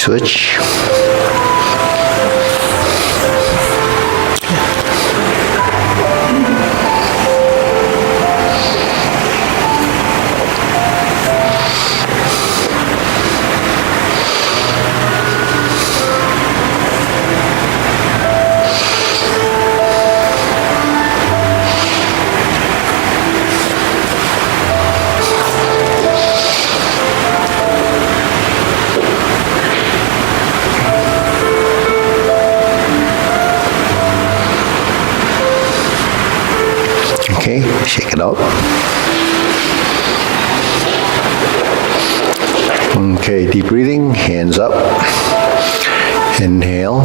switch. Okay, shake it up. Okay, deep breathing, hands up. Inhale.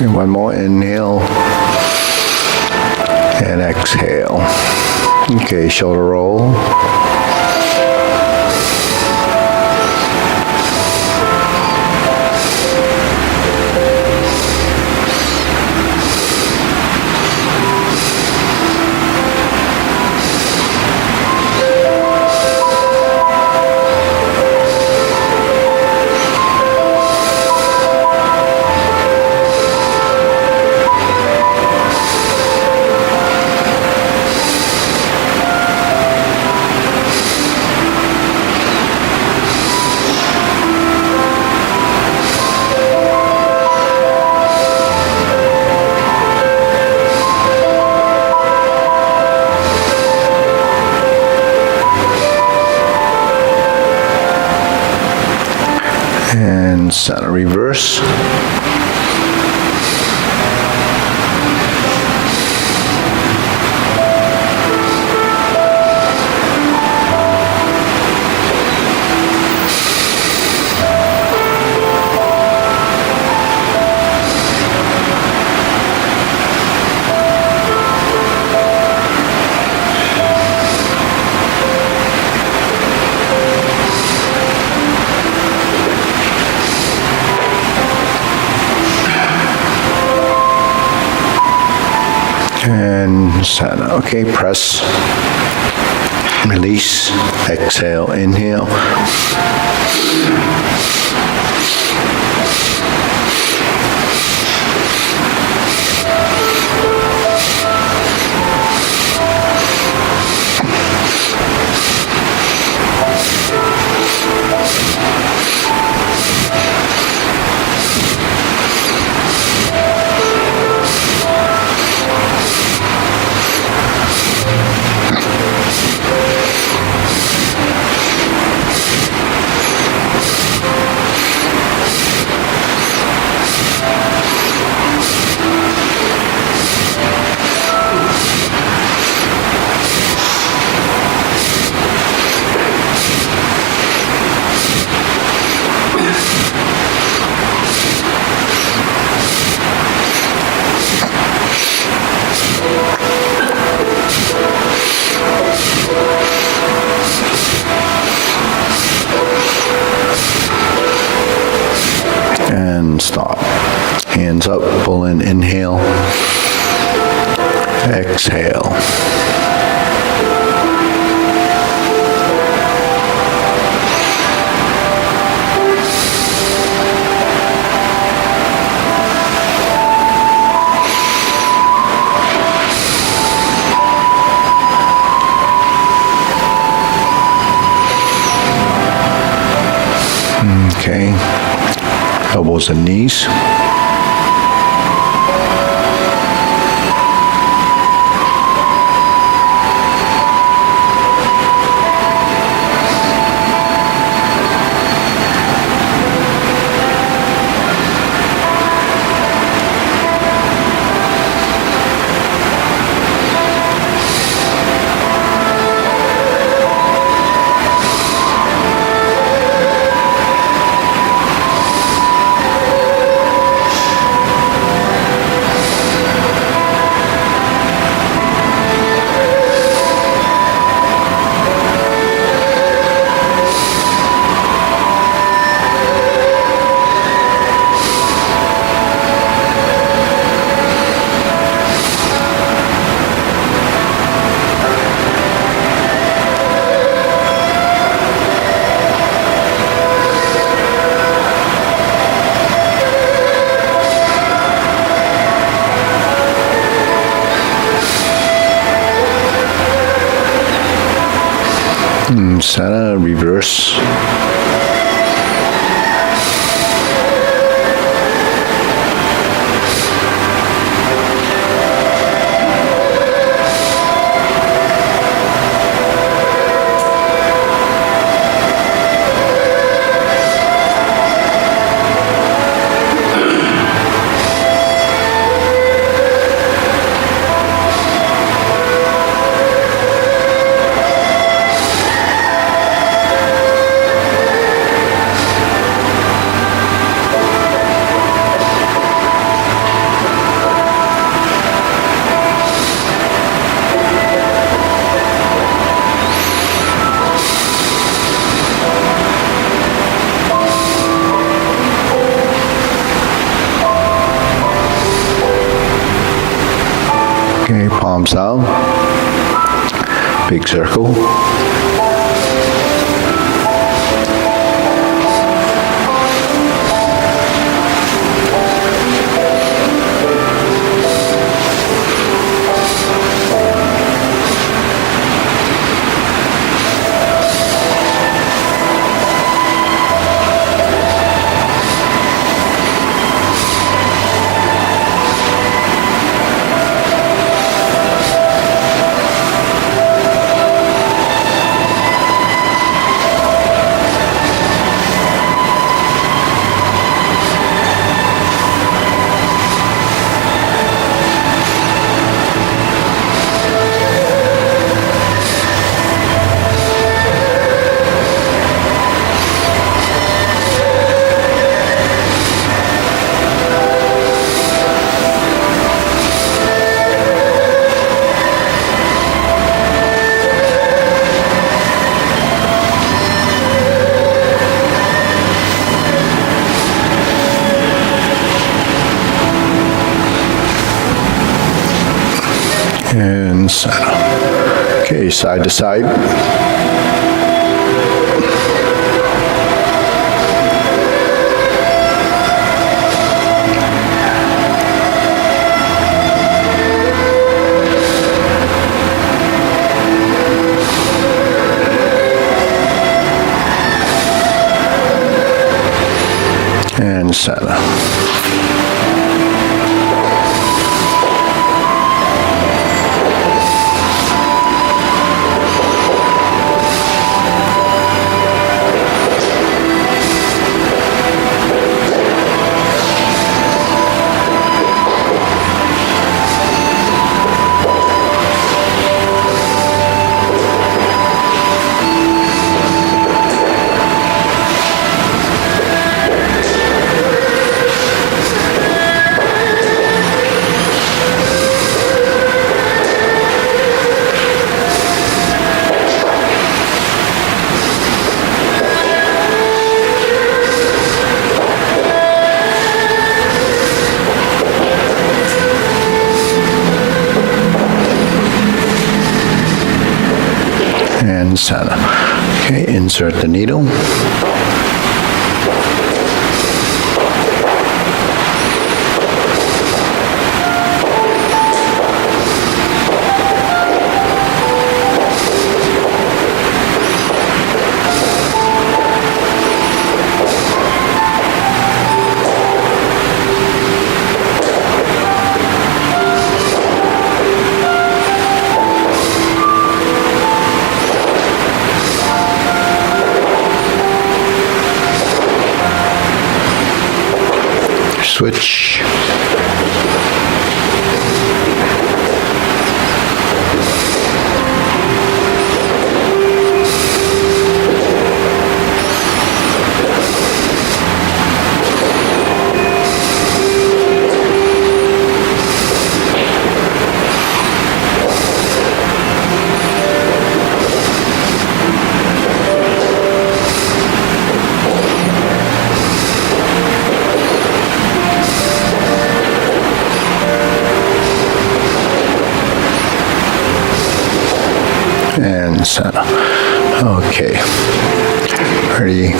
And one more, inhale and exhale. Okay, shoulder roll. And center reverse. And center. Okay, press, release, exhale, inhale. And stop. Hands up, pull in, inhale, exhale. Okay. Elbows and knees. center, reverse. Okay, palms out, big circle. And center. Okay, side to side. And center. And center. Okay, insert the needle. Switch. And center. Okay. Ready?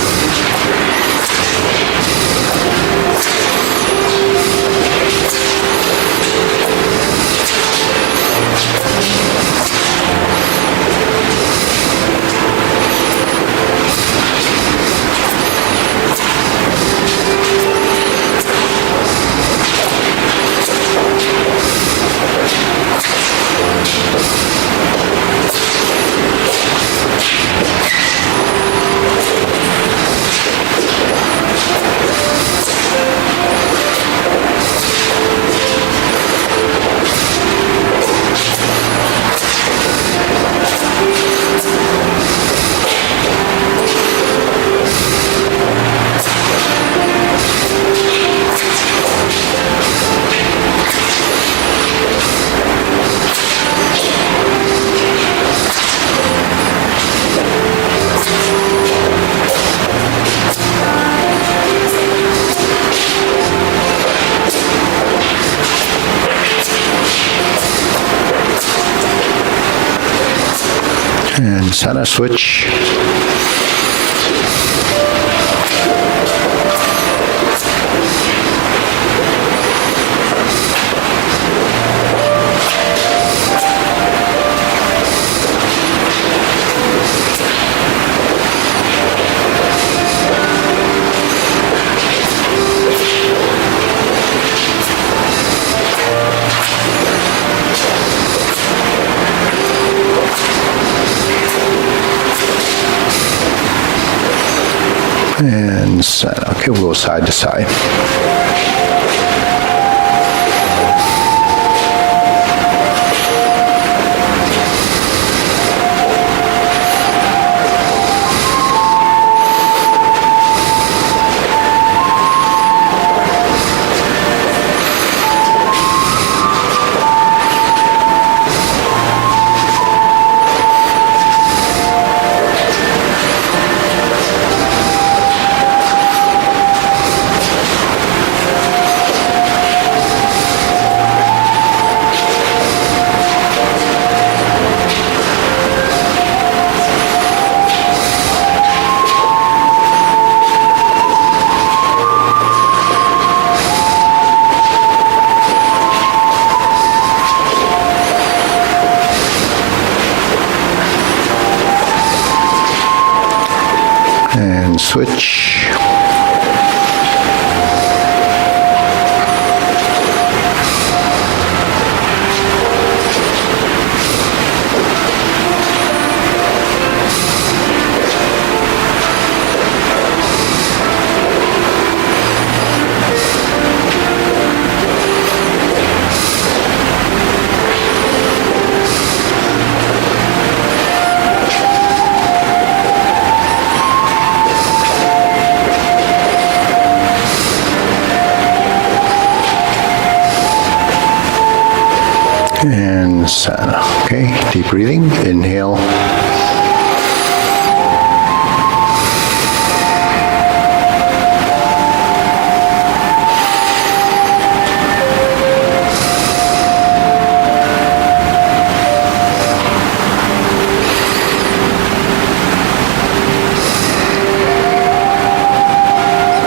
center switch. And center. Okay, we'll go side to side. And switch. And center. Okay, deep breathing. Inhale.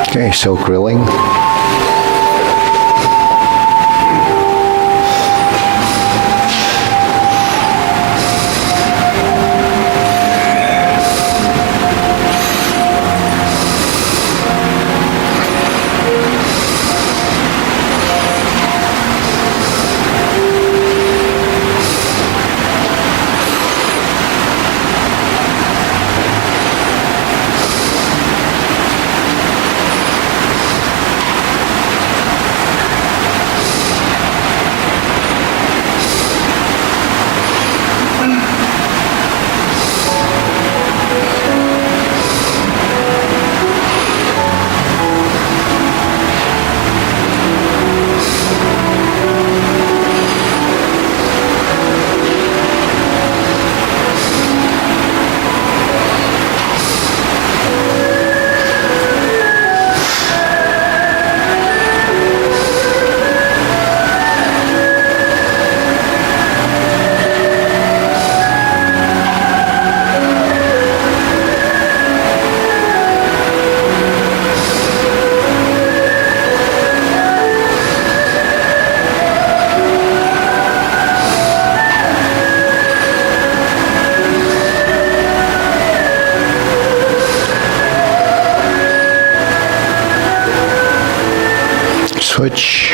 Okay, so grilling. Switch.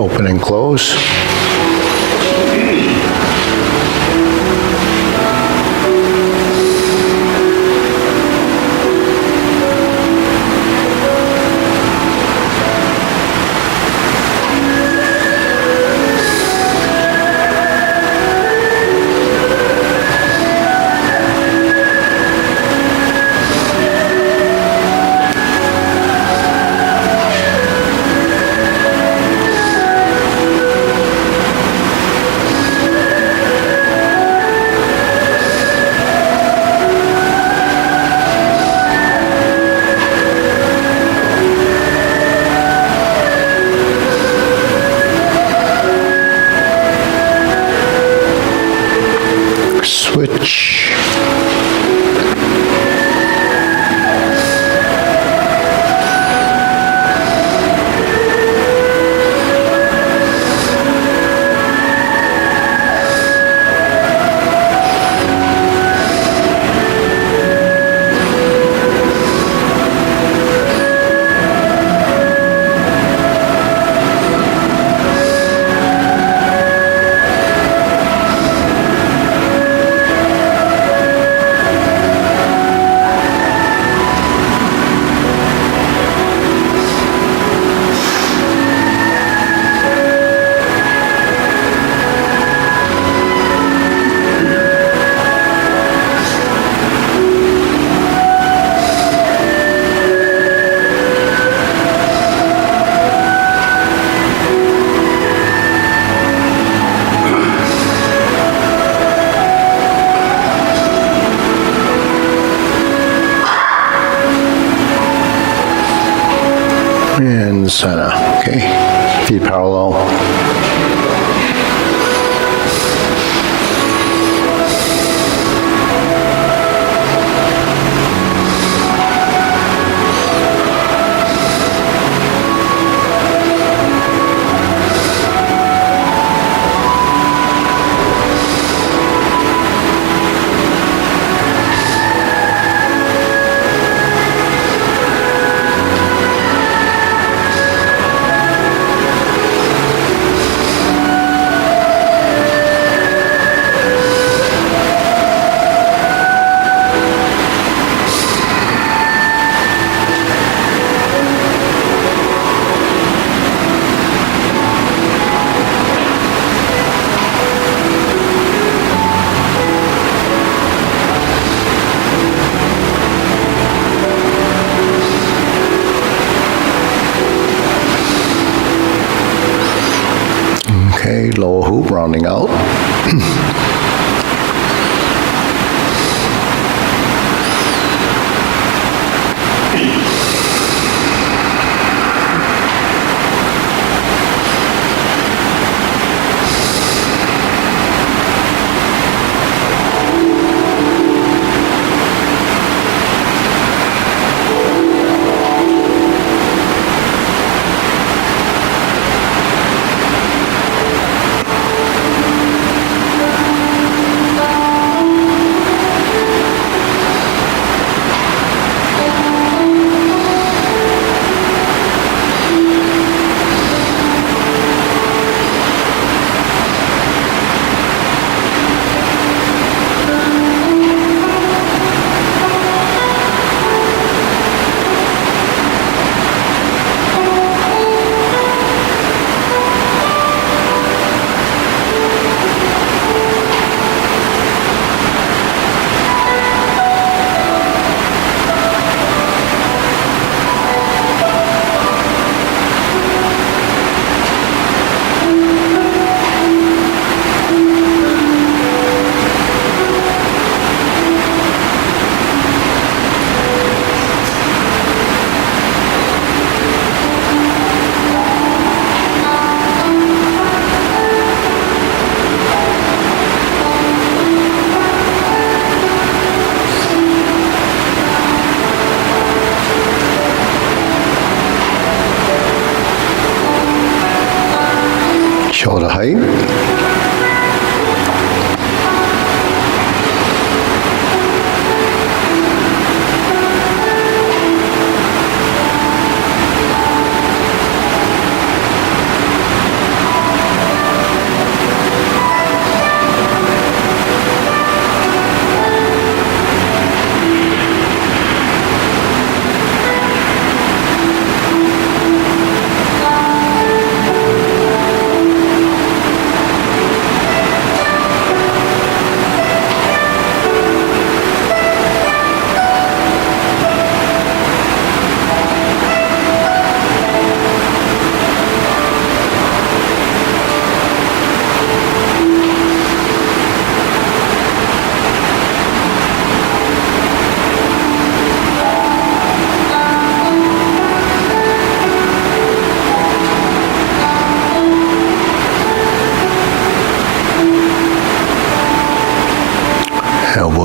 open and close. Switch. And center, okay? Feet parallel. Okay, lower hoop rounding out. Shoulder height.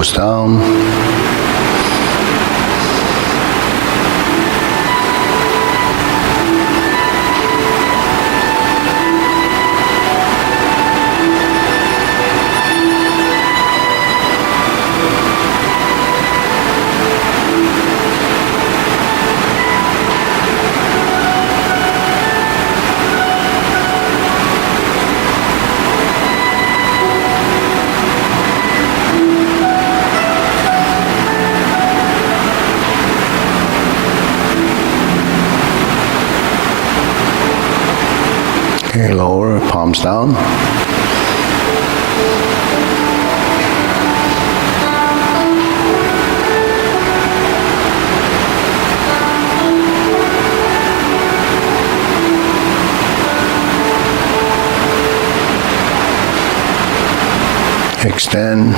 Elbows down. Okay, lower, palms down. Extend.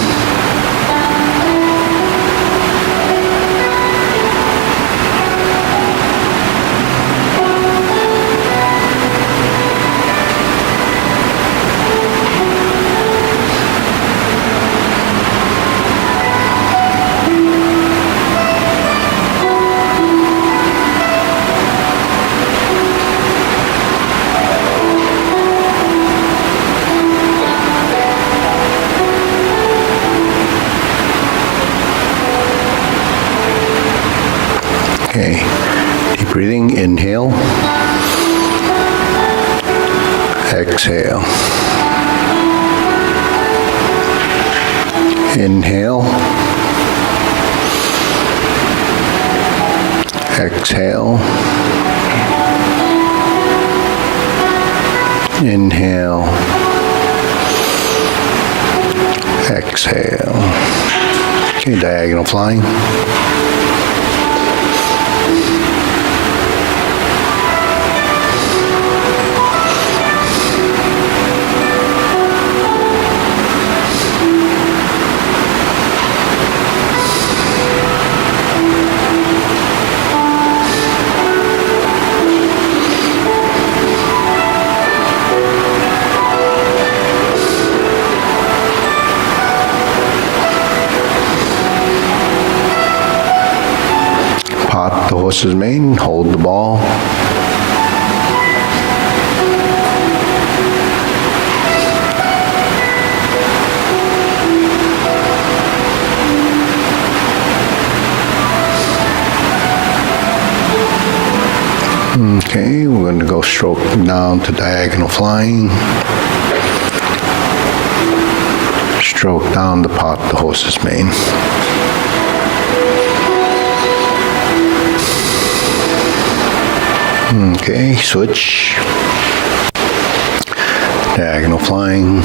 Okay, deep breathing, inhale, exhale, inhale, exhale, inhale, exhale. Okay, diagonal flying. Pot the horse's mane, hold the ball. Okay, we're going to go stroke down to diagonal flying. Stroke down to pot the horse's mane. Okay, switch. Diagonal flying.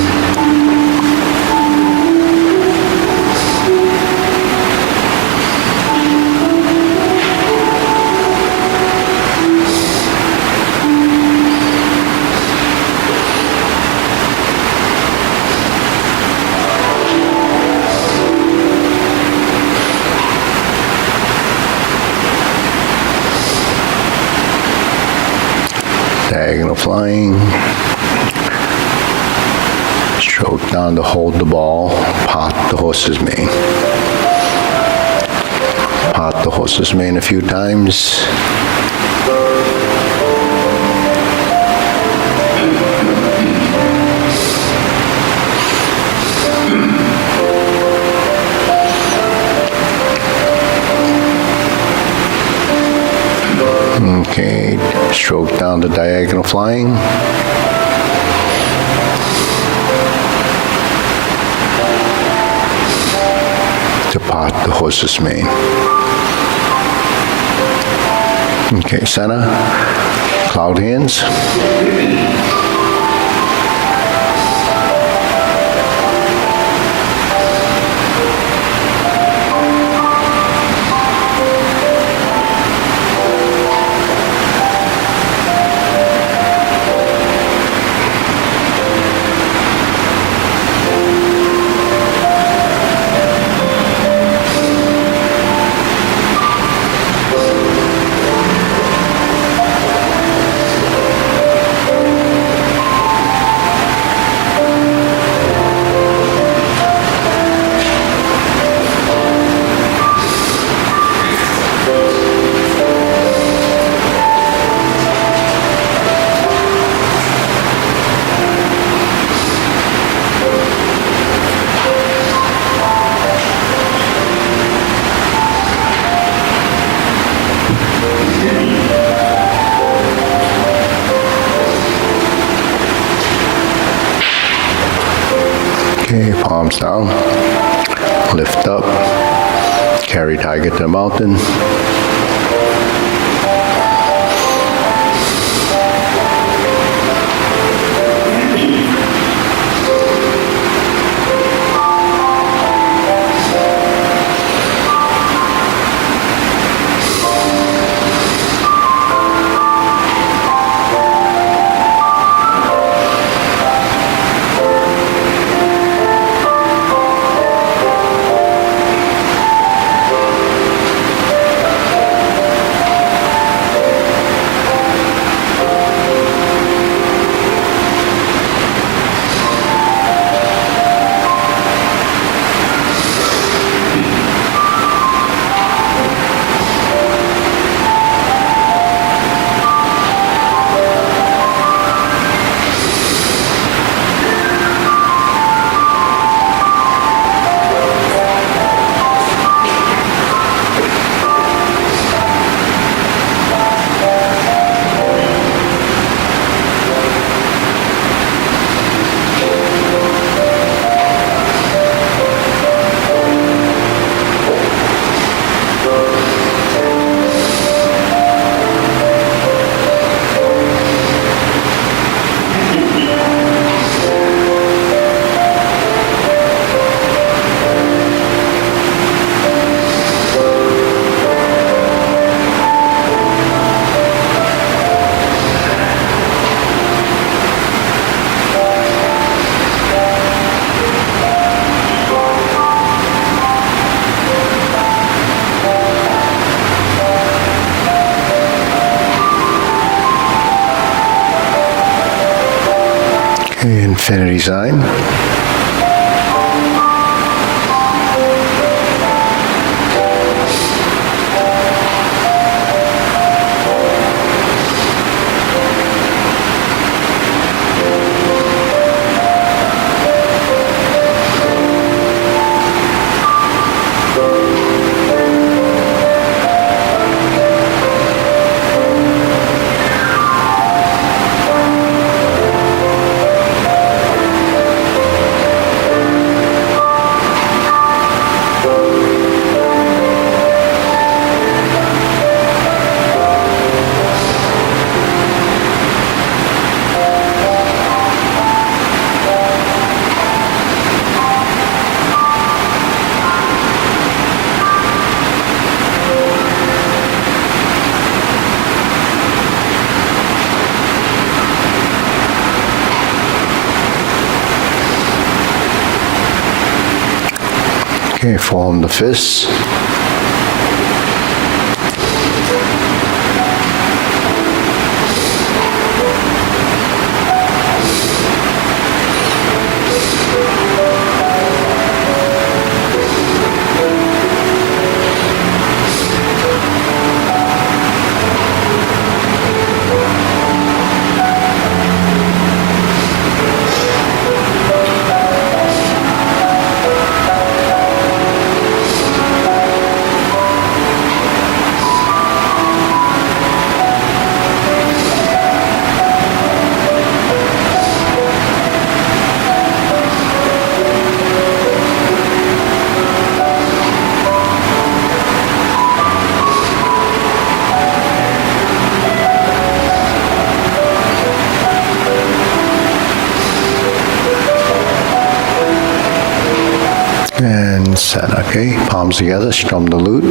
Diagonal flying. Stroke down to hold the ball. Pot the horse's mane. Pot the horse's mane a few times. Okay, stroke down to diagonal flying. To pot the horse's mane. Okay, center, cloud hands. palms down, lift up, carry tiger to the mountain. Infinity sign. Okay, form the fists. And set, okay? Palms together, strum the lute.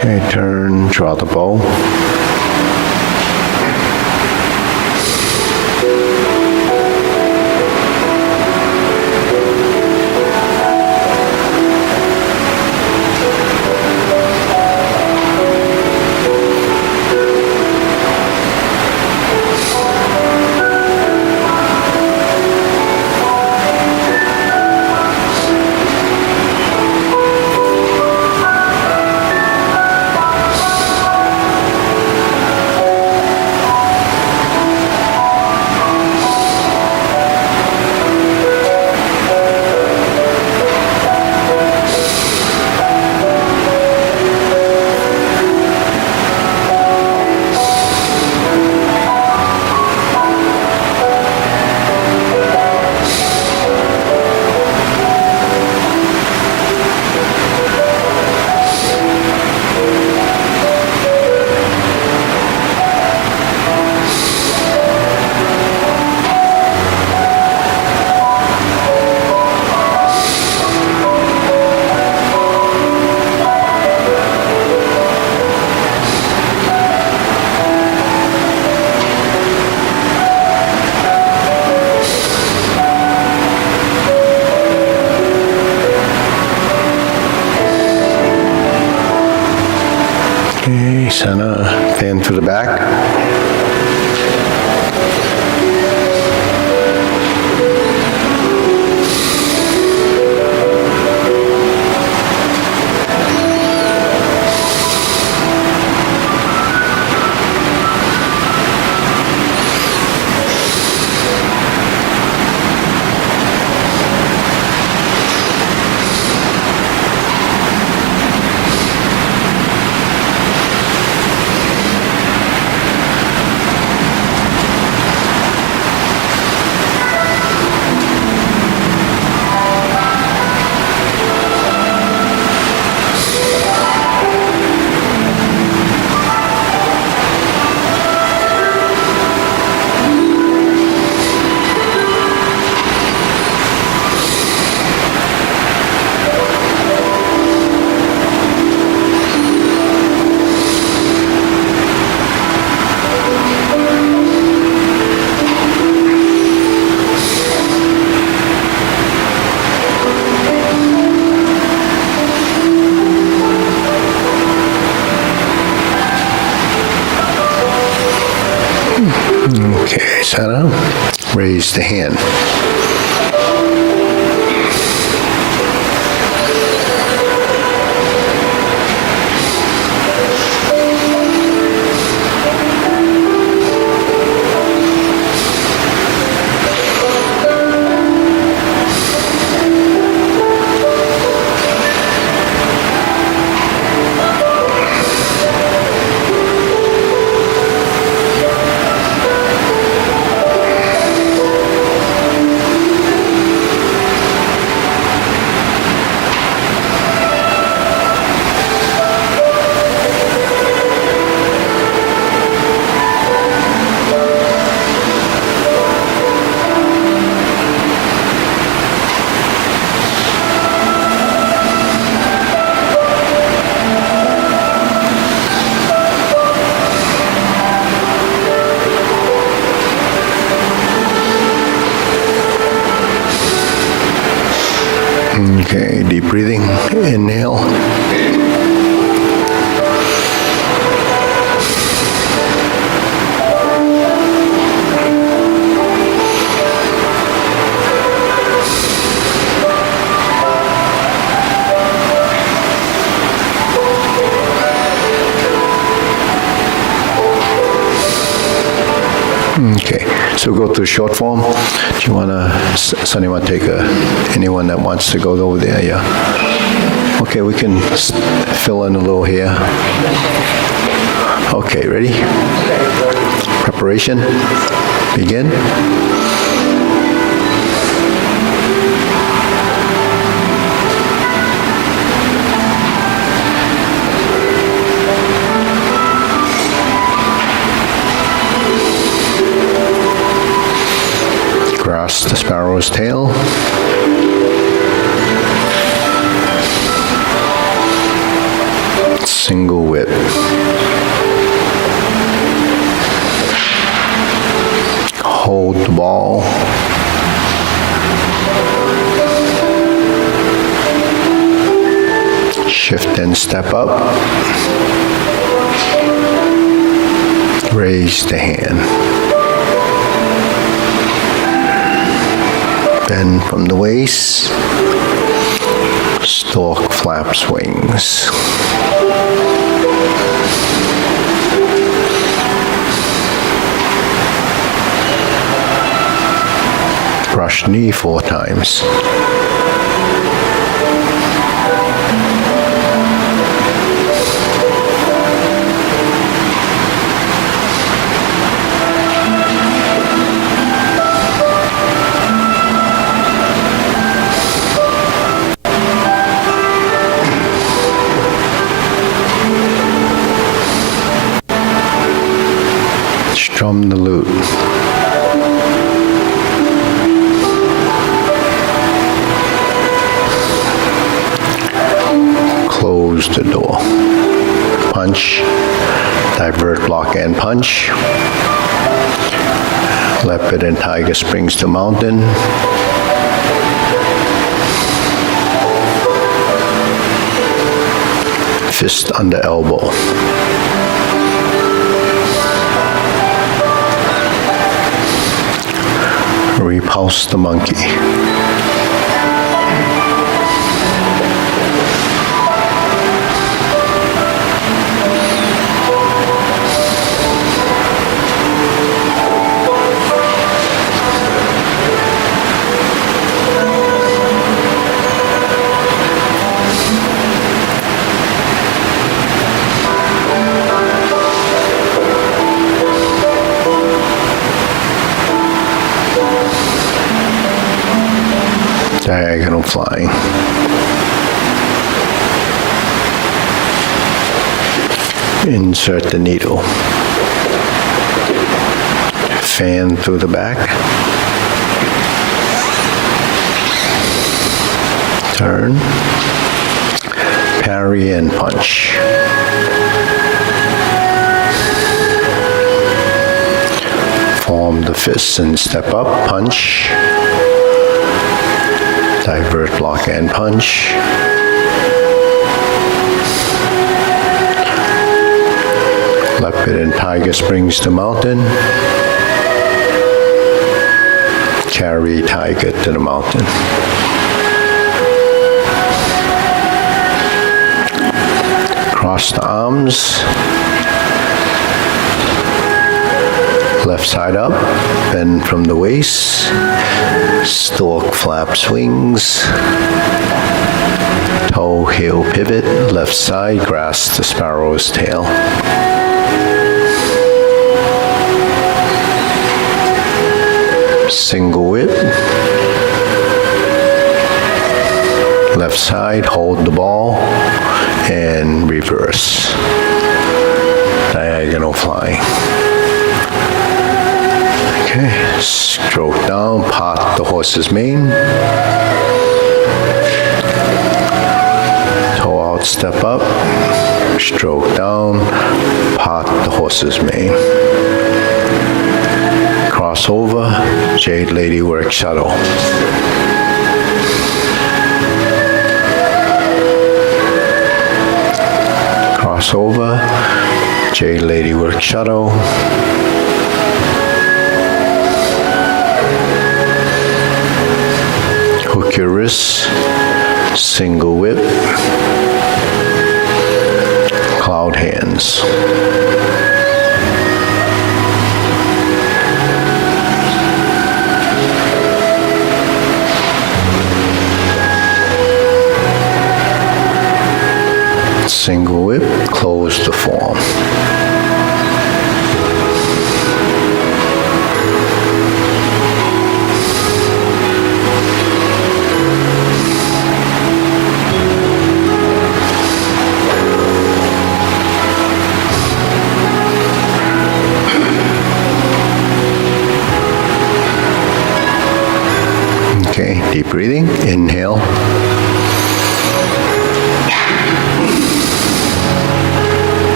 Okay, turn, draw the bow. Okay, center, fan to the back. Okay, center, raise the hand. Okay, deep breathing, inhale. Okay, so go to short form. Do you want to, Sonny, want to take anyone that wants to go over there? Yeah. Okay, we can fill in a little here. Okay, ready? Preparation, begin. Cross the sparrow's tail. Single whip. Hold the ball. Shift and step up. Raise the hand. Bend from the waist, stork flaps wings. Brush knee 4 times. Strum the lute. Close the door. Punch, divert, block, and punch. Leopard and tiger springs to mountain. Fist under elbow. repulse the monkey. Diagonal flying. Insert the needle. Fan through the back. Turn. Parry and punch. Form the fists and step up, punch. Divert, block, and punch. Leopard and tiger springs to mountain. Carry tiger to the mountain. Cross the arms. Left side up, bend from the waist. Stork flaps wings. Toe heel pivot, left side, grasp the sparrow's tail. Single whip. Left side, hold the ball, and reverse. Diagonal flying. Okay, stroke down, part the horse's mane. Toe out, step up, stroke down, part the horse's mane. Cross over, Jade Lady work shuttle. Cross over, Jade Lady work shuttle. Hook your wrists, single whip, cloud hands. Single whip, close the form. Okay, deep breathing, inhale.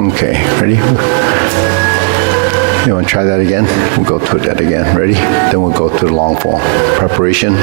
Okay, ready? You want to try that again? We'll go through that again. Ready? Then we'll go through the long form. Preparation.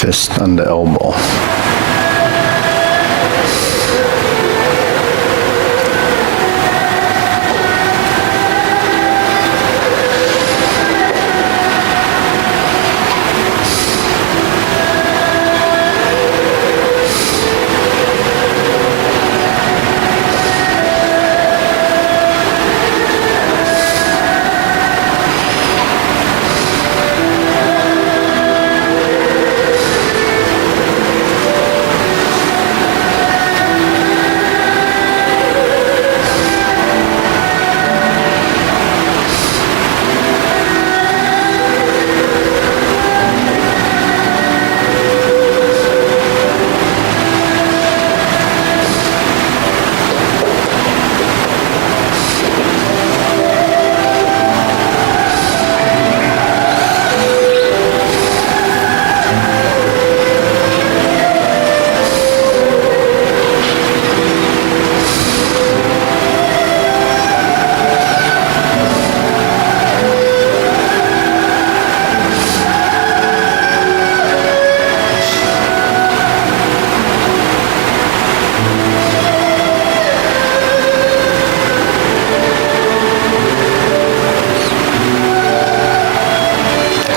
Fist under elbow.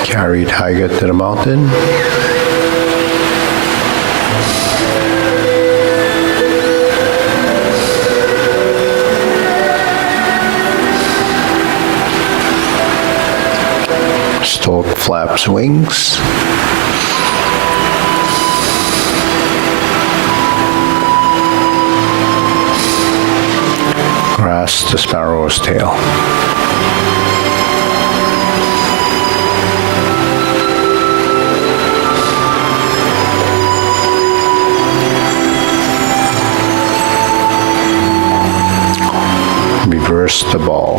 Carry tiger to the mountain. Stork flaps wings. Grasp the sparrow's tail. Reverse the ball.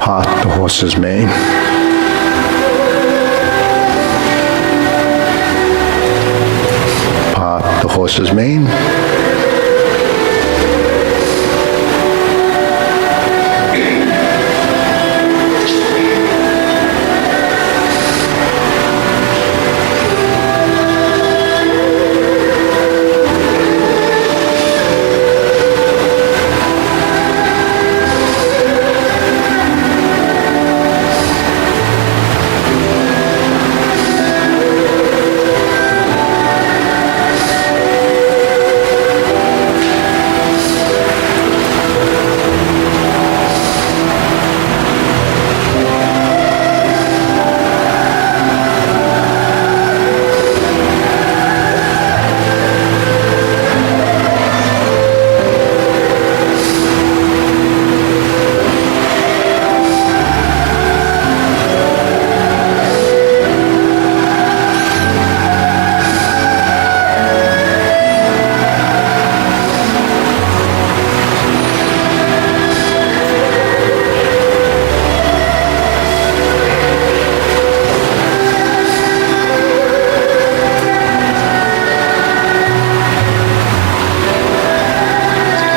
Part the horse's mane. Part the horse's mane.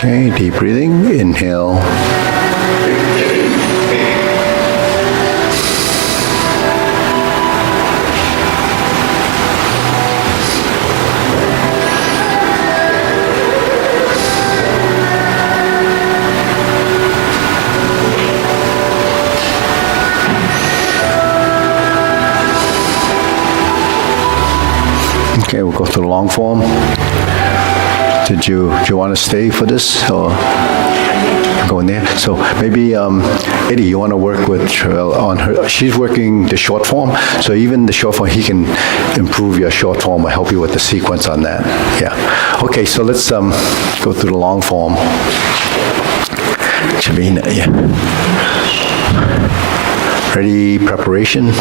Okay, deep breathing, inhale. Okay, we'll go to the long form. Do you want to stay for this or go in there? So maybe Eddie, you want to work with her on her. She's working the short form, so even the short form, he can improve your short form or help you with the sequence on that. Yeah. Okay, so let's go through the long form. Chavina, yeah. Ready? Preparation.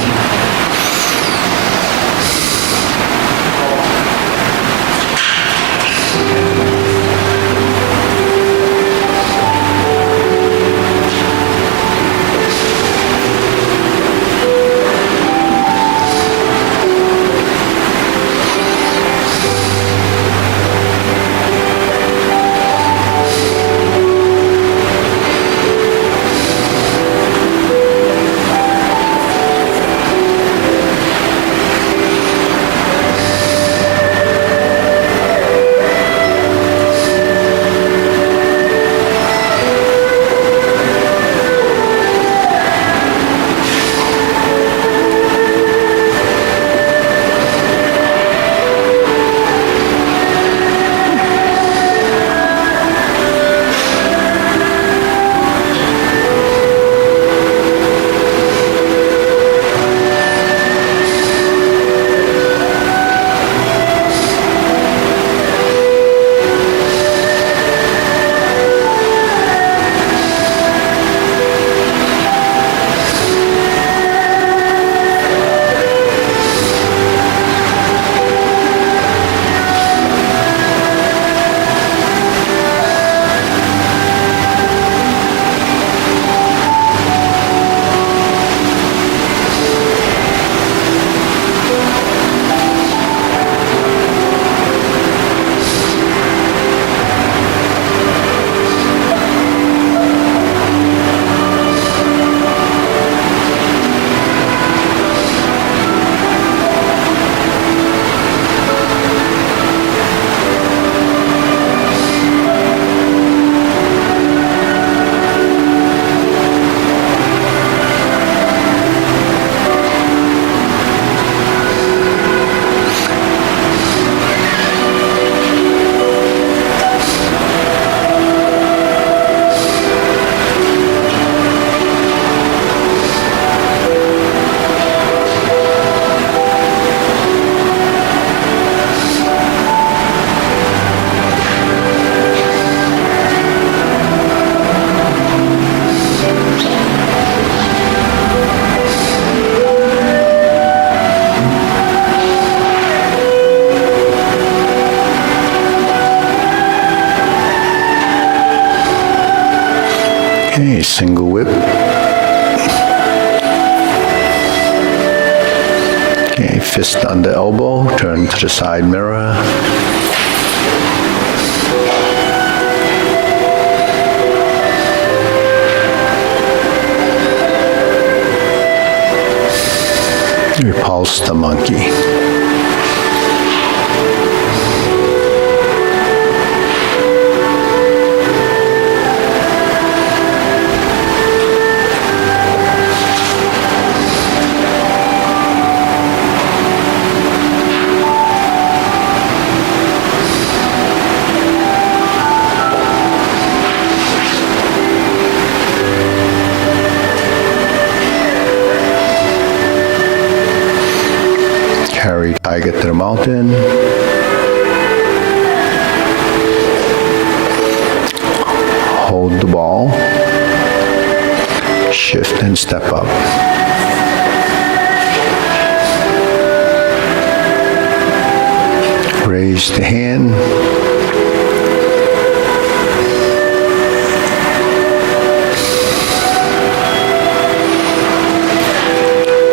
Okay, single whip. Okay, fist under elbow, turn to the side mirror. Repulse the monkey. Carry tiger to the mountain. Hold the ball. Shift and step up. Raise the hand.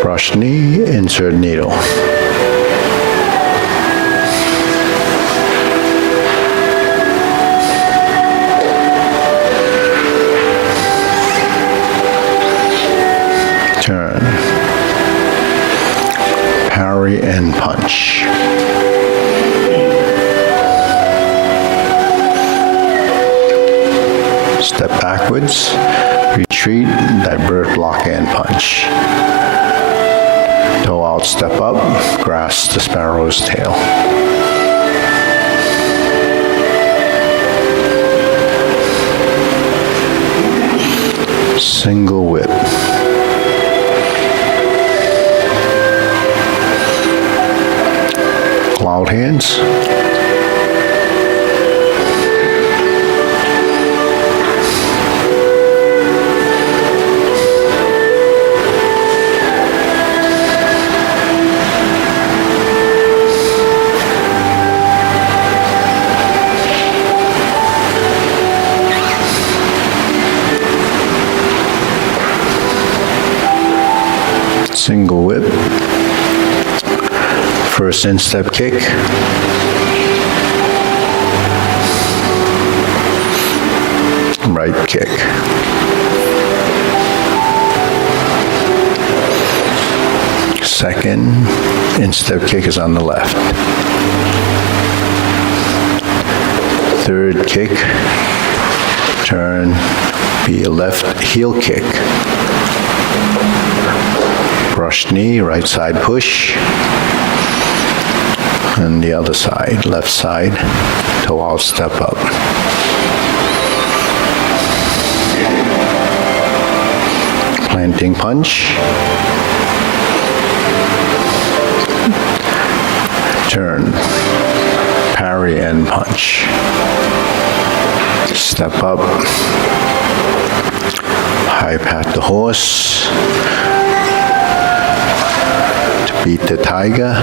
Brush knee, insert needle. Turn. Parry and punch. Step backwards, retreat, divert, block and punch. Toe out, step up, grasp the sparrow's tail. Single whip. Cloud hands. Single whip. First instep kick. Right kick. Second instep kick is on the left. Third kick, turn, be a left heel kick. Brush knee, right side push. And the other side, left side, toe out, step up. Planting punch. Turn, parry and punch. Step up. High pat the horse. To beat the tiger.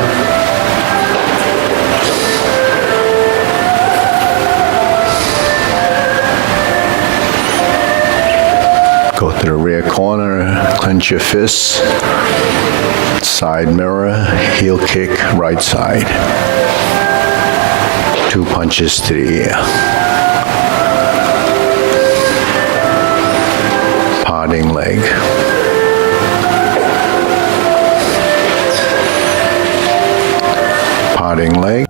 Go to the rear corner, clench your fists, side mirror, heel kick, right side. 2 punches to the ear. Parting leg. Parting leg.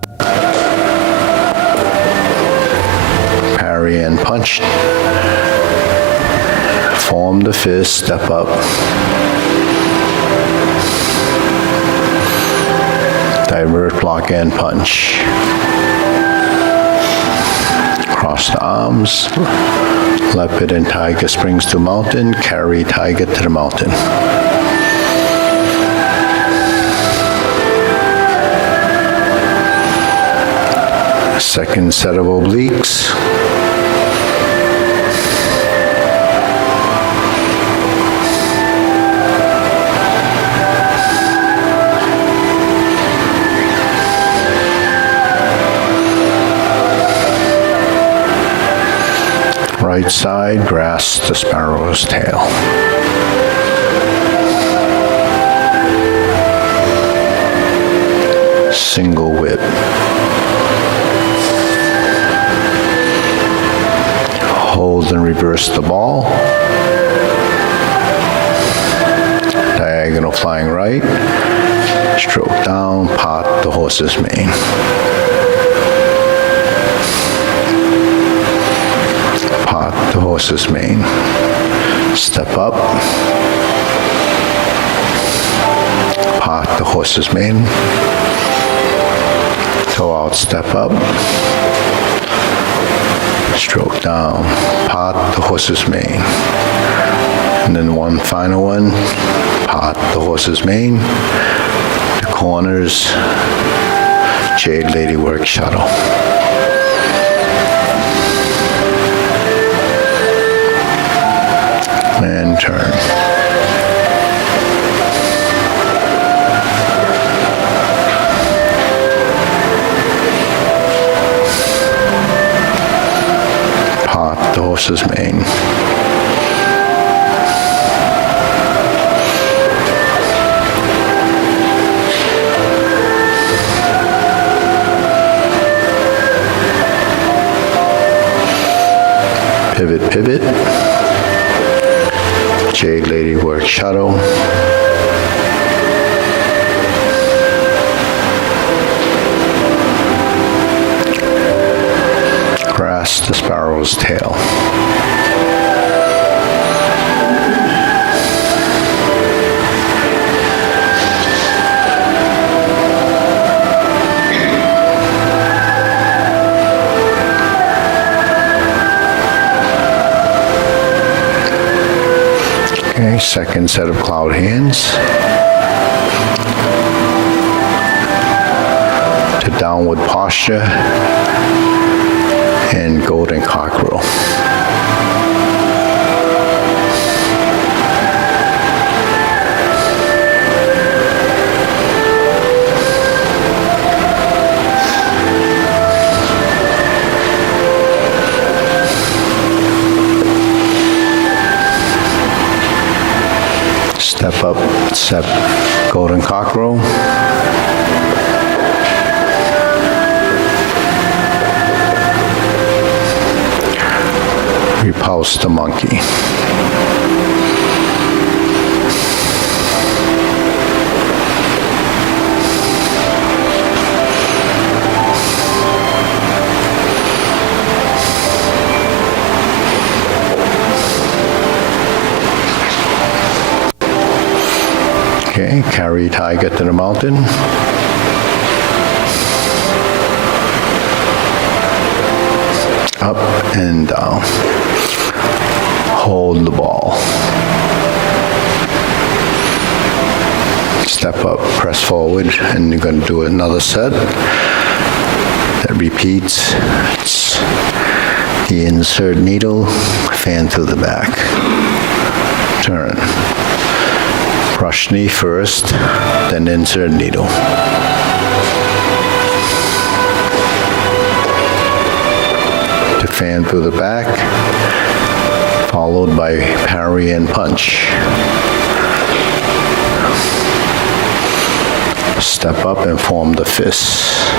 Parry and punch. Form the fist, step up. Divert, block, and punch. Cross the arms. Leopard and tiger springs to mountain. Carry tiger to the mountain. Second set of obliques. Right side, grasp the sparrow's tail. Single whip. Hold and reverse the ball. Diagonal flying right. Stroke down, pot the horse's mane. Pot the horse's mane. Step up. Pot the horse's mane. Toe out, step up. Stroke down, pot the horse's mane. And then one final one, pot the horse's mane. The corners, Jade Lady Work Shuttle. And turn. Pot the horse's mane. Pivot, pivot. Jade Lady Work Shuttle. Grasp the sparrow's tail. Okay, second set of cloud hands. To downward posture and golden cockerel. Step up, step golden cockerel. Repulse the monkey. Okay, carry tiger to the mountain. Up and down. Hold the ball. Step up, press forward, and you're going to do another set that repeats. It's the insert needle, fan to the back. Turn. Brush knee first, then insert needle. To fan through the back, followed by parry and punch. Step up and form the fists.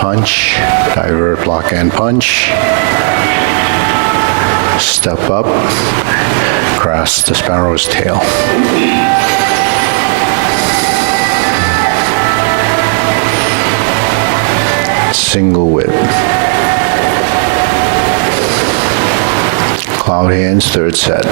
Punch, divert, block, and punch. Step up, grasp the sparrow's tail. Single whip. Cloud hands, third set.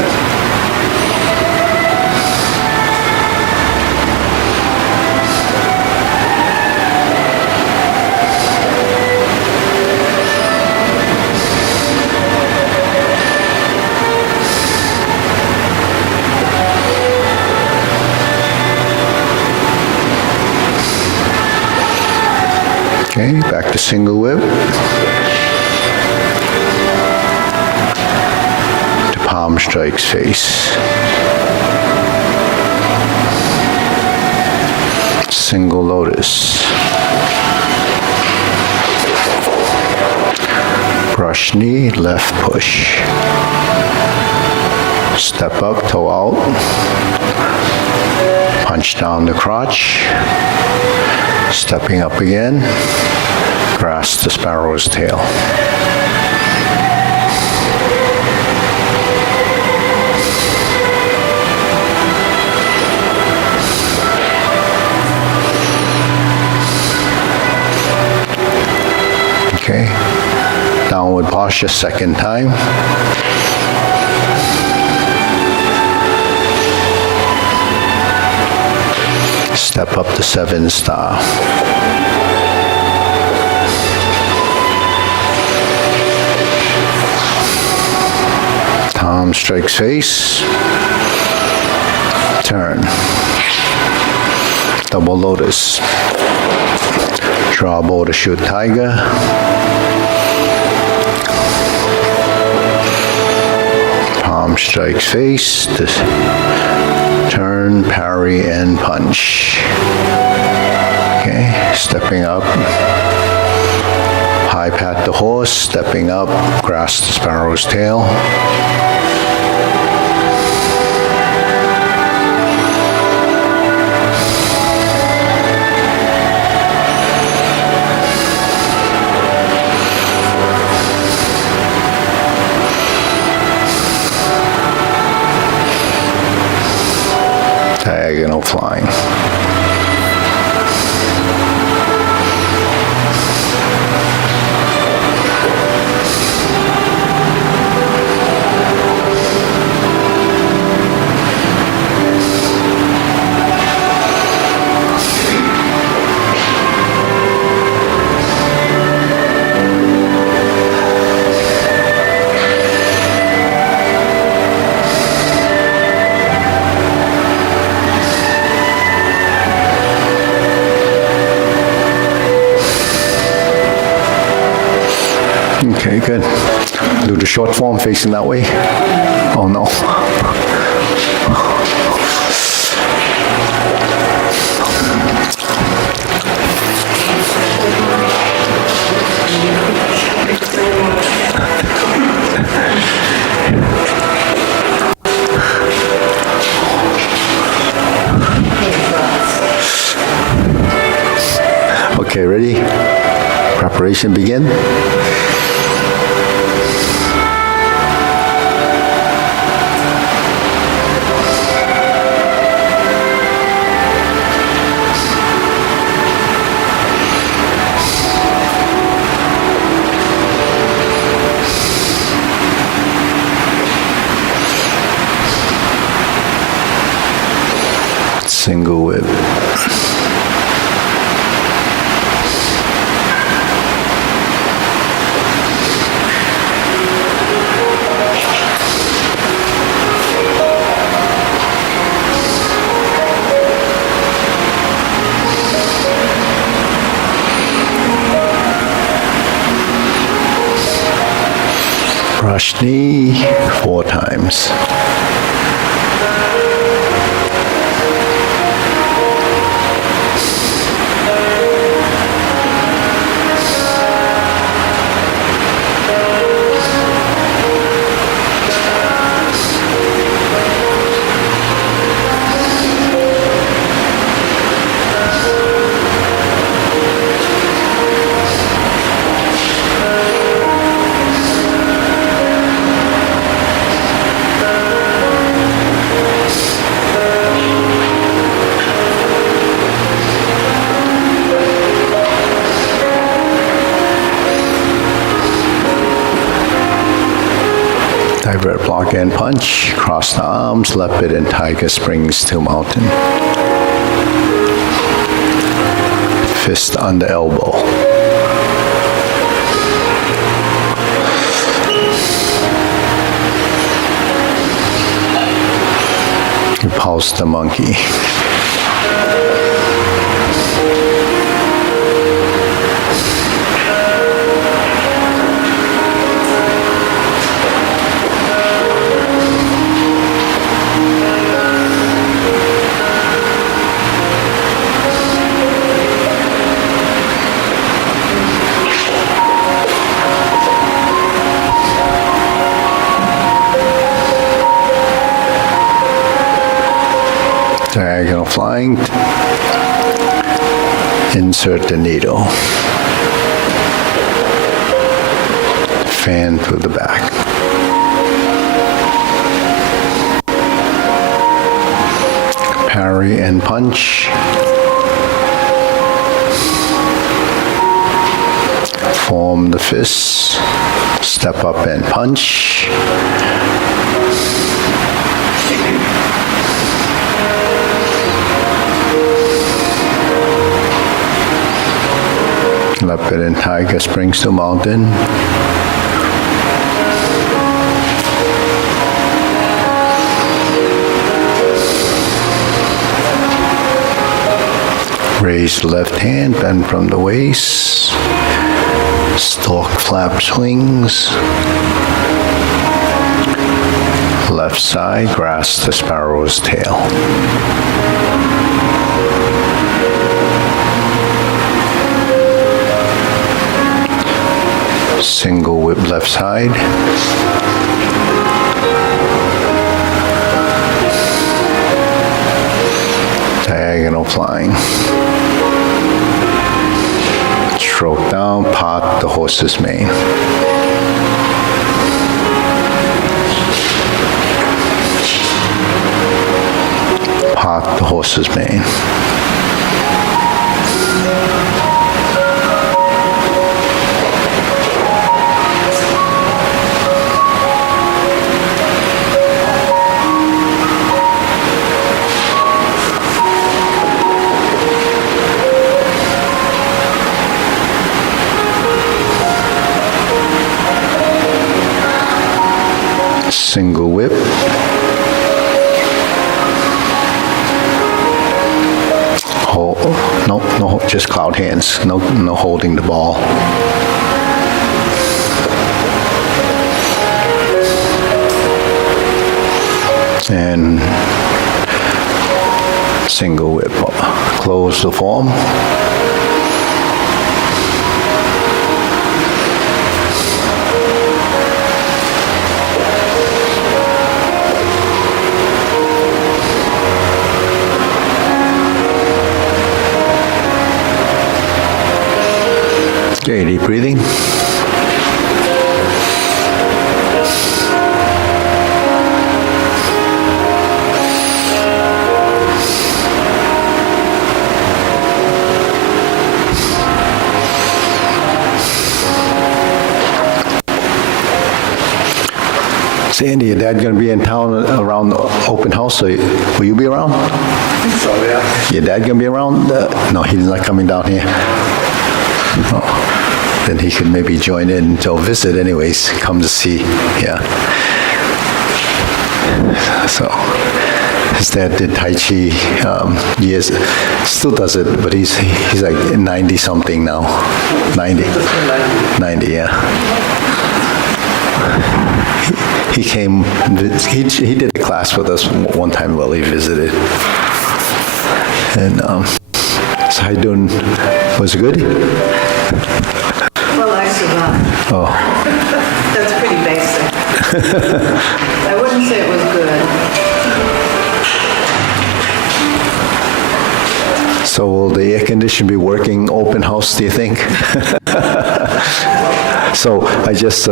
Okay, back to single whip. To palm strikes face. Single lotus. Brush brush knee, left push. Step up, toe out. Punch down the crotch. Stepping up again. Grasp the sparrow's tail. Okay. Downward posture, second time. Step up to 7-star. Palm strikes face. Turn. Double lotus. Draw bow to shoot tiger. Palm strikes face. Turn, parry, and punch. Okay, stepping up. High pat the horse, stepping up, grasp the sparrow's tail. Diagonal flying. Okay, good. Do the short form facing that way. Oh no. Okay, ready? Preparation begin. Single whip. Brush knee 4 times. Divert, block, and punch. Cross the arms, leopard and tiger springs to mountain. Fist under elbow. Pulse the monkey. Diagonal flying. Insert the needle. Fan through the back. Parry and punch. Form the fists. Step up and punch. Leopard and tiger springs to mountain. Raise left hand, bend from the waist. Stork flap swings. Left side, grasp the sparrow's tail. Single whip left side. Diagonal flying. Stroke down, part the horse's mane. Part the horse's mane. Single whip. Hold, no, just cloud hands. No holding the ball. And single whip. Close the form. Okay, deep breathing. Sandy, your dad going to be in town around the open house, so will you be around? I think so, yeah. Your dad going to be around? No, he's not coming down here. Oh. Then he could maybe join in to visit anyways, come to see, yeah. So, his dad did Tai Chi years, still does it, but he's like 90-something now, 90, yeah. He came, he did a class with us one time while he visited. And so how you doing? Was it good? Well, I survived. Oh. That's pretty basic. I wouldn't say it was good. So will the air conditioner be working open house, do you think? So I just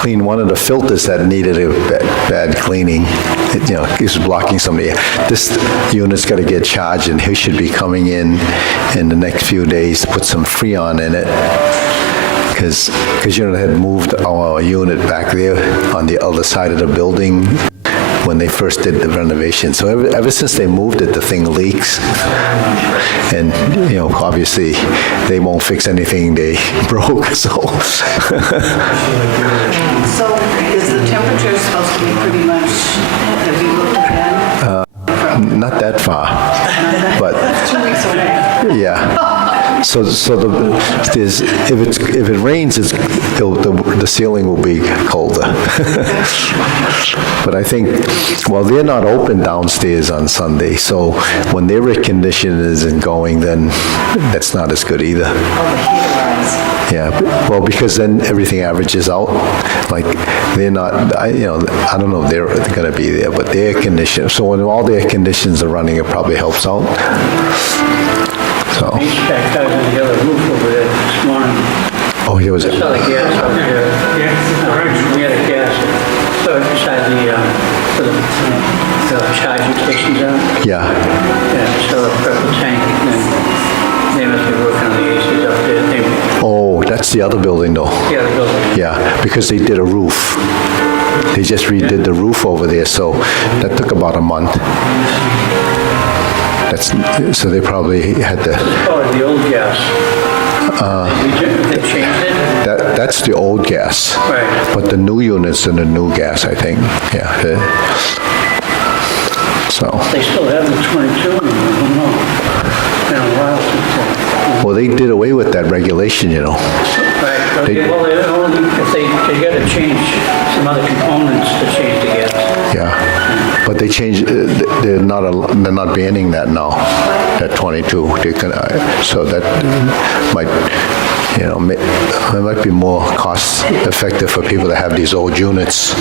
cleaned one of the filters that needed a bad cleaning. It was blocking some of the air. This unit's got to get charged, and he should be coming in the next few days to put some Freon in it. Because they had moved our unit back there on the other side of the building when they first did the renovation. So ever since they moved it, the thing leaks. And, obviously, they won't fix anything they broke, so. So is the temperature supposed to be pretty much, have you looked ahead? Not that far, but, That's 2 weeks away. yeah. So if it rains, the ceiling will be colder. But I think, well, they're not open downstairs on Sunday, so when their air conditioner isn't going, then that's not as good either. Yeah, well, because then everything averages out. Like, they're not, I don't know if they're going to be there, but the air conditioner, so when all the air conditioners are running, it probably helps out. So. HVAC guys on the other roof over there this morning. Oh, here was it. Saw the gas out there. We had a gas. So beside the charging stations out. Yeah. Yeah, so a purple tank. And they must be working on the ACs up there. Oh, that's the other building, though. The other building. Yeah, because they did a roof. They just redid the roof over there, so that took about a month. So they probably had to. Oh, the old gas. They changed it? That's the old gas. Right. But the new units are the new gas, I think. Yeah. So. They still have the 22 in them. I don't know. It's been a while since. Well, they did away with that regulation, you know. Right. Well, they only, if they got to change some other components to change the gas. Yeah. But they changed, they're not banning that now, that 22. They can, so that might, it might be more cost effective for people to have these old units.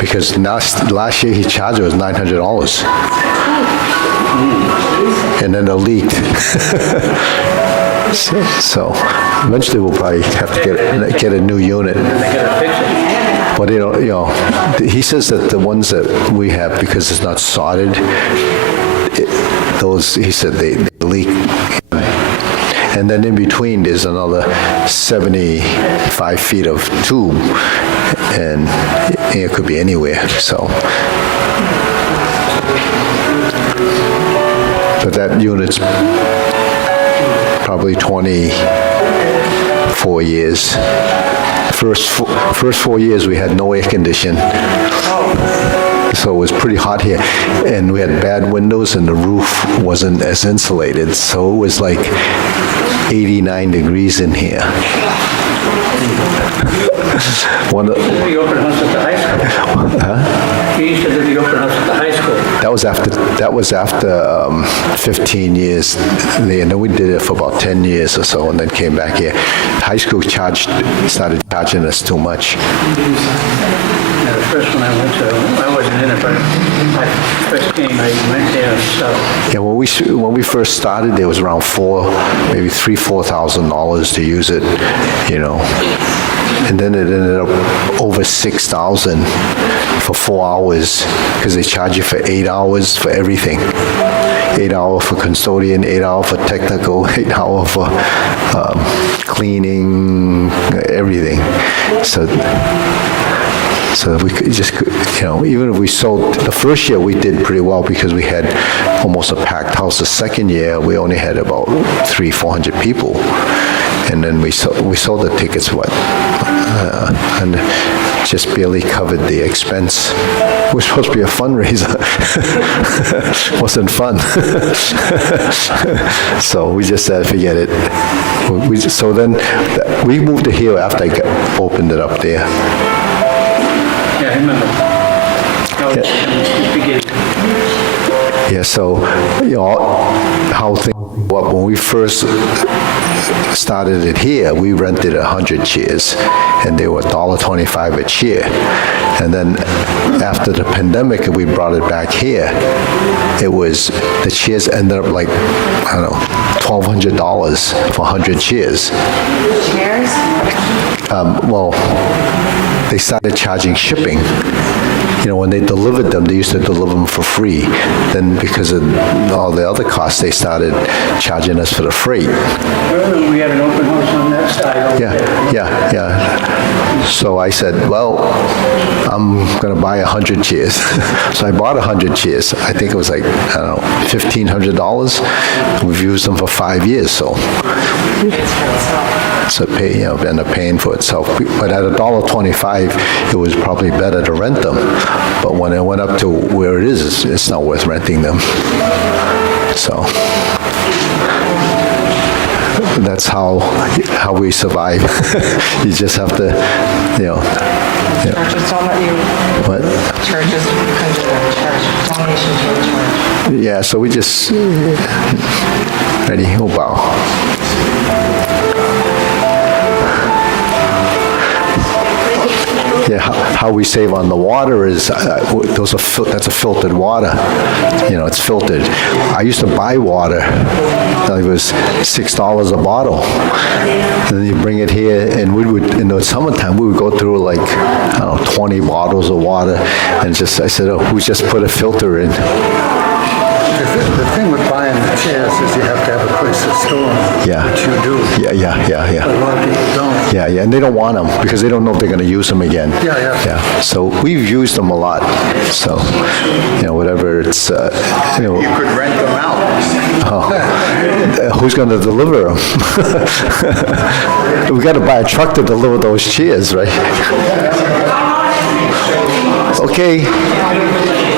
Because last year he charged us $900. And then it leaked. So eventually we'll probably have to get a new unit. They got to fix it. But he says that the ones that we have, because it's not soldered, he said they leak. And then in between, there's another 75 feet of tube, and it could be anywhere, so. But that unit's probably 24 years. First 4 years, we had no air conditioning. So it was pretty hot here, and we had bad windows, and the roof wasn't as insulated, so it was like 89 degrees in here. You used to do the open house at the high school. Huh? You used to do the open house at the high school. That was after 15 years there, and then we did it for about 10 years or so, and then came back here. High school started charging us too much. Yeah, the first one I went to, I wasn't in it, but my first game I went there, so. Yeah, when we first started, there was around maybe $4,000 to use it, and then it ended up over $6,000 for 4 hours, because they charge you for 8 hours for everything. 8 hours for custodian, 8 hours for technical, 8 hours for cleaning, everything. So we could just, even if we sold, the first year we did pretty well because we had almost a packed house. The second year, we only had about 300-400 people. And then we sold the tickets, and just barely covered the expense. It was supposed to be a fundraiser. Wasn't fun. So we just said, forget it. So then we moved to here after I opened it up there. Yeah, I remember. Yeah, so, how things go up. When we first started it here, we rented 100 chairs, and they were $1.25 a chair. And then after the pandemic, we brought it back here. The chairs ended up like, I don't know, $1,200 for 100 chairs. Chairs? Well, they started charging shipping. When they delivered them, they used to deliver them for free. Then because of all the other costs, they started charging us for the freight. Remember we had an open house on that side. Yeah. So I said, well, I'm going to buy 100 chairs. So I bought 100 chairs. I think it was like, I don't know, $1,500. We've used them for 5 years, so. So end up paying for itself. But at $1.25, it was probably better to rent them. But when it went up to where it is, it's not worth renting them. So, that's how we survive. You just have to, Churches don't let you, What? churches, because of the church, donation to a church. Yeah, so we just, ready, oh wow. Yeah, how we save on the water is, that's a filtered water. It's filtered. I used to buy water. It was $6 a bottle. And then you bring it here, and we would, in the summertime, we would go through like, I don't know, 20 bottles of water. And I said, oh, we just put a filter in. The thing with buying the chairs is you have to have a place to store them. Yeah. Which you do. Yeah. A lot of people don't. Yeah, and they don't want them because they don't know if they're going to use them again. Yeah. So we've used them a lot. So, whatever it's, You could rent them out. who's going to deliver them? We got to buy a truck to deliver those chairs, right? Okay.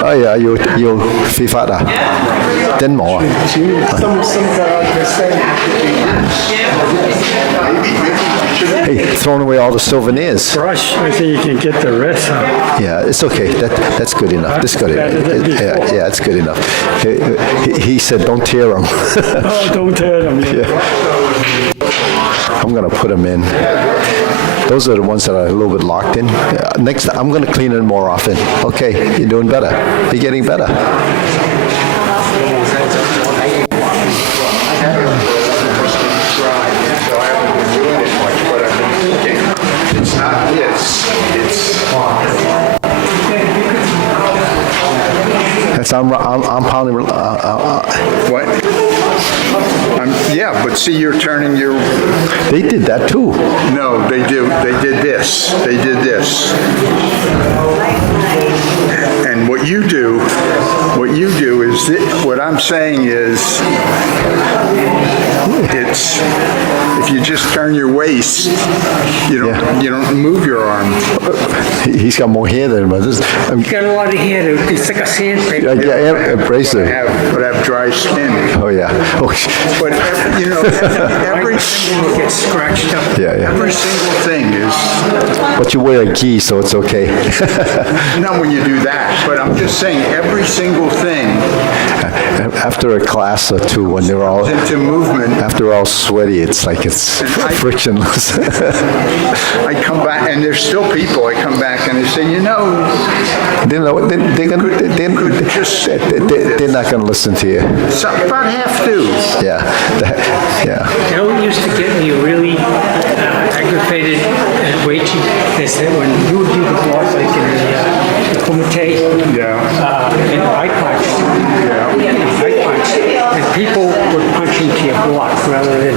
哎呀，要非法啊，真冇啊。 Hey, throwing away all the souvenirs. Brush, I think you can get the rest out. Yeah, it's okay. That's good enough. That's good enough. Yeah, it's good enough. He said, don't tear them. Oh, don't tear them. I'm going to put them in. Those are the ones that are a little bit locked in. Next, I'm going to clean it more often. Okay, you're doing better. You're getting better. It's not this, it's... That's I'm pounding. What? Yeah, but see, you're turning your... They did that too. No, they did this. They did this. And what you do is, what I'm saying is, it's, if you just turn your waist, you don't move your arm. He's got more hair than me. You got a lot of hair. It's like a sandpaper. Yeah, abrasive. But I have dry skin. Oh yeah. Oh, But, every single... Gets scratched up. yeah. Every single thing is, But you wear a gi, so it's okay. not when you do that, but I'm just saying every single thing After a class or two, when they're all into movement. after all sweaty, it's like it's frictionless. I come back, and there's still people, I come back and they say, they're not going to listen to you. about half do. Yeah, yeah. You know what used to get me really aggravated at Wei Chi is that when you would do the block like in the kumite and I punch, and people would punch into your block rather than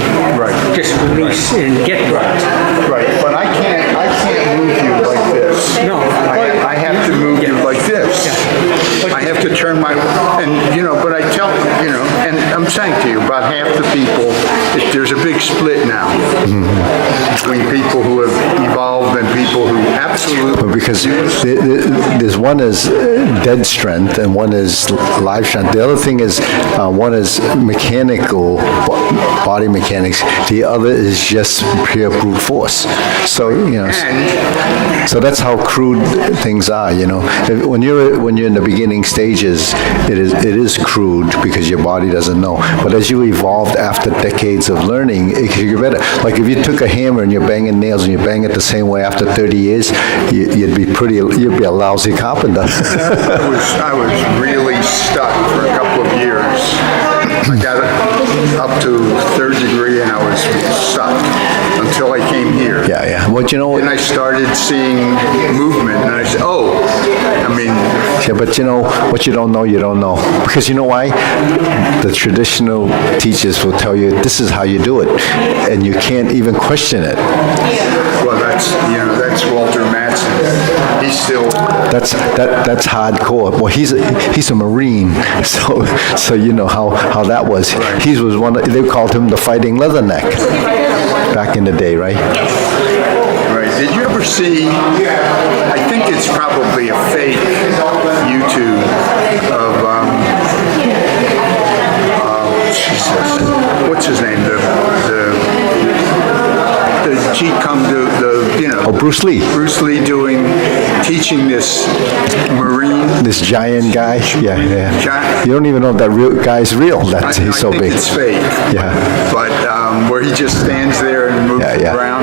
just release and get blocked. Right, but I can't move you like this. No. I have to move you like this. I have to turn my, but I tell, and I'm saying to you, about half the people, there's a big split now between people who have evolved and people who absolutely... Because there's one is dead strength and one is live strength. The other thing is one is mechanical body mechanics. The other is just pure brute force. So so that's how crude things are. When you're in the beginning stages, it is crude because your body doesn't know. But as you evolved after decades of learning, it can get better. Like if you took a hammer and you're banging nails and you bang it the same way after 30 years, you'd be a lousy carpenter. I was really stuck for a couple of years. I got up to third degree and I was stuck until I came here. Yeah. Well, And I started seeing movement and I said, Yeah, but what you don't know, you don't know. Because you know why? The traditional teachers will tell you, this is how you do it. And you can't even question it. well, that's Walter Madsen. He's still... That's hardcore. Well, he's a Marine, so you know how that was. He was they called him the Fighting Leatherneck back in the day, right? Right. Did you ever see, I think it's probably a fake YouTube of, Jesus, what's his name? The Chi come to Oh, Bruce Lee, Bruce Lee teaching this Marine. this giant guy. Yeah, yeah. Giant- You don't even know if that real guy's real. I He's so think big. it's fake. Yeah. But where he just stands there and moves Yeah, yeah. around.